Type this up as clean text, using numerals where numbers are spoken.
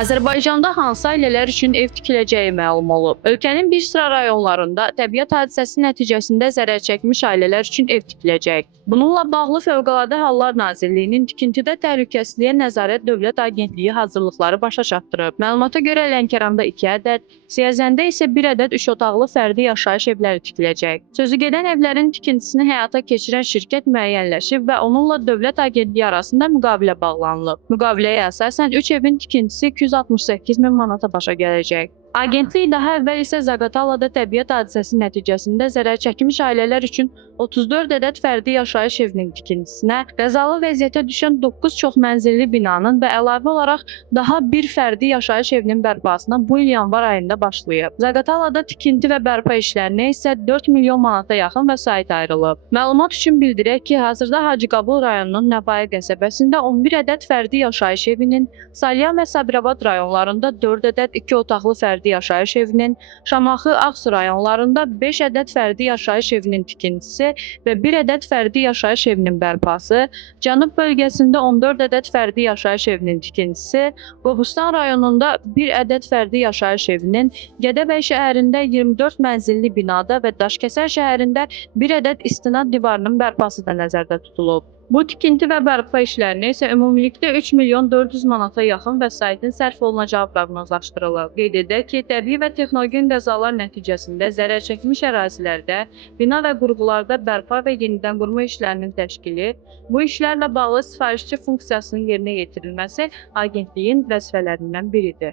Azərbaycanda hansı ailələr üçün ev tikiləcəyi məlum olub. Ölkənin bir sıra rayonlarında təbiət hadisəsi nəticəsində zərər çəkmiş ailələr üçün ev tikiləcək. Bununla bağlı Fövqəladə Hallar Nazirliyinin tikintidə təhlükəsizliyə nəzarət Dövlət Agentliyi hazırlıqları başa çatdırıb. Məlumata görə Lənkəranda 2 ədəd, Siyəzəndə isə 1 ədəd 3 otaqlı fərdi yaşayış evləri tikiləcək. Sözü gedən evlərin tikintisini həyata keçirən şirkət müəyyənləşib və onunla Dövlət Agentliyi arasında müqavilə bağlanılıb. Müqaviləyə əsasən 3 evin tikintisi 268 min manata başa gələcək. Agentlik daha əvvəl isə Zaqatalada təbiət hadisəsi nəticəsində zərər çəkmiş ailələr üçün 34 ədəd fərdi yaşayış evinin tikintisinə, qəzalı vəziyyətə düşən 9 çoxmənzilli binanın və əlavə olaraq daha bir fərdi yaşayış evinin bərpasına bu il yanvar ayında başlayıb. Zaqatalada tikinti və bərpa işlərinə isə 4 milyon manata yaxın vəsait ayrılıb. Məlumat üçün bildirək ki, hazırda Hacıqabul rayonunun Nəbayə qəsəbəsində 11 ədəd fərdi yaşayış evinin, Salyan və Sabirabad rayonlarında 4 ədəd 2 otaqlı fərdi yaşayış evinin, Şamaxı, Ağsu rayonlarında 5 ədəd fərdi yaşayış evinin tikintisi və 1 ədəd fərdi yaşayış evinin bərpası, Cənub bölgəsində 14 ədəd fərdi yaşayış evinin tikintisi, Qobustan rayonunda 1 ədəd fərdi yaşayış evinin, Gədəbəy şəhərində 24 mənzilli binada və Daşkəsən şəhərində 1 ədəd istinad divarının bərpası da nəzərdə tutulub. Bu tikinti və bərpa işlərinə isə ümumilikdə 3 milyon 400 manata yaxın vəsaitin sərf olunacağı proqnozlaşdırılıb. Qeyd edək ki, təbii və texnogen qəzalar nəticəsində zərər çəkmiş ərazilərdə, bina və qurğularda bərpa və yenidən qurma işlərinin təşkili, bu işlərlə bağlı sifarişçi funksiyasının yerinə yetirilməsi Agentliyin vəzifələrindən biridir.